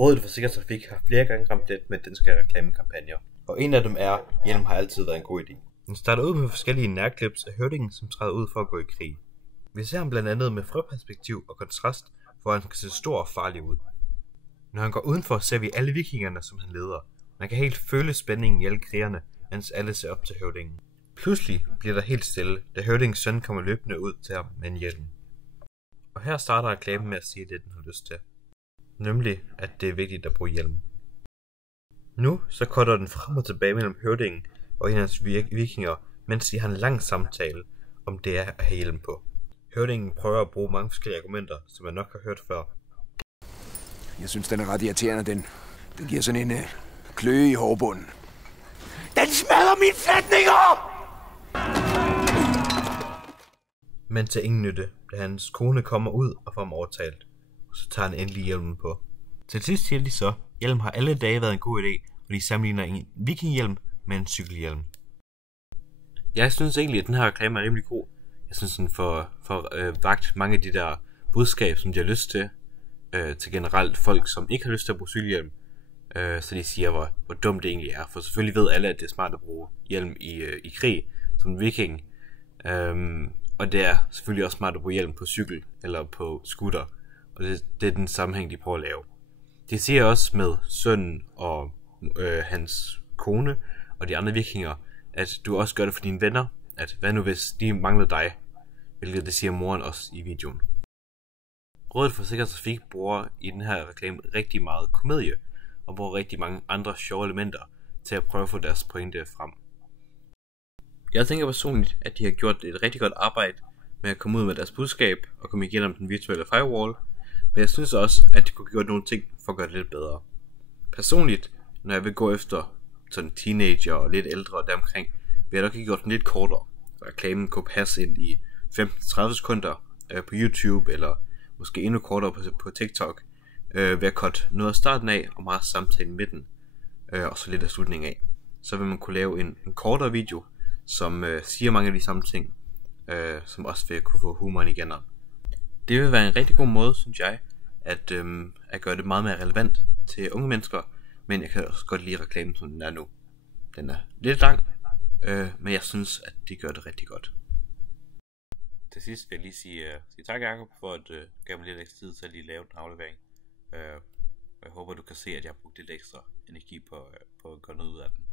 Rådet for Sikker Trafik har flere gange ramt det med danske reklamekampagner, og en af dem er, hjelm har altid været en god idé. Den starter ud med forskellige nærklips af høvdingen, som træder ud for at gå i krig. Vi ser ham blandt andet med frøperspektiv og kontrast, hvor han kan se stor og farlig ud. Når han går udenfor, ser vi alle vikingerne, som han leder. Man kan helt føle spændingen i alle krigerne, mens alle ser op til høvdingen. Pludselig bliver der helt stille, da høvdingens søn kommer løbende ud til ham med en hjelm. Og her starter reklamen med at sige det, den har lyst til. Nemlig, at det er vigtigt at bruge hjelm. Nu så cutter den frem og tilbage mellem høvdingen og en af hans vikinger, mens de har en lang samtale om det er at have hjelm på. Høvdingen prøver at bruge mange forskellige argumenter, som jeg nok har hørt før. Jeg synes, den er ret irriterende, den. Den giver sådan en kløe i hårbunden. Den smadrer mine flætninger! Men til ingen nytte, da hans kone kommer ud og får ham overtalt. Og så tager han endelig hjelmen på. Til sidst siger de så, hjelm har alle dage været en god idé, og de sammenligner en vikinghjelm med en cykelhjelm. Jeg synes egentlig, at den her reklame er rimelig god. Jeg synes, den får vagt mange af de der budskab, som de har lyst til generelt folk, som ikke har lyst til at bruge cykelhjelm. Så de siger, hvor dumt det egentlig er. For selvfølgelig ved alle, at det er smart at bruge hjelm i krig, som en viking. Og det er selvfølgelig også smart at bruge hjelm på cykel eller på scooter. Og det er den sammenhæng, de prøver at lave. De siger også med sønnen og hans kone og de andre vikinger, at du også gør det for dine venner. At hvad nu hvis de mangler dig? Hvilket det siger moren også i videoen. Rådet for Sikker Trafik bruger i den her reklame rigtig meget komedie og bruger rigtig mange andre sjove elementer til at prøve at få deres pointe frem. Jeg tænker personligt, at de har gjort et rigtig godt arbejde med at komme ud med deres budskab og komme igennem den virtuelle firewall, men jeg synes også, at de kunne gjort nogle ting for at gøre det lidt bedre. Personligt, når jeg vil gå efter sådan teenager og lidt ældre og deromkring, vil jeg nok have gjort den lidt kortere. Reklamen kunne passe ind i 15-30 sekunder på YouTube, eller måske endnu kortere på TikTok, ved at cutte noget af starten af og meget samtale midten, og så lidt af slutningen af. Så vil man kunne lave en kortere video, som siger mange af de samme ting, som også vil kunne få humoren igen. Det vil være en rigtig god måde, synes jeg, at gøre det meget mere relevant til unge mennesker, men jeg kan også godt lide reklamen, som den er nu. Den er lidt lang, men jeg synes, at de gør det rigtig godt. Til sidst vil jeg lige sige tak, Jacob, for at give mig lidt ekstra tid til at lige lave den aflevering. Jeg håber, du kan se, at jeg har brugt lidt ekstra energi på at gøre noget ud af den.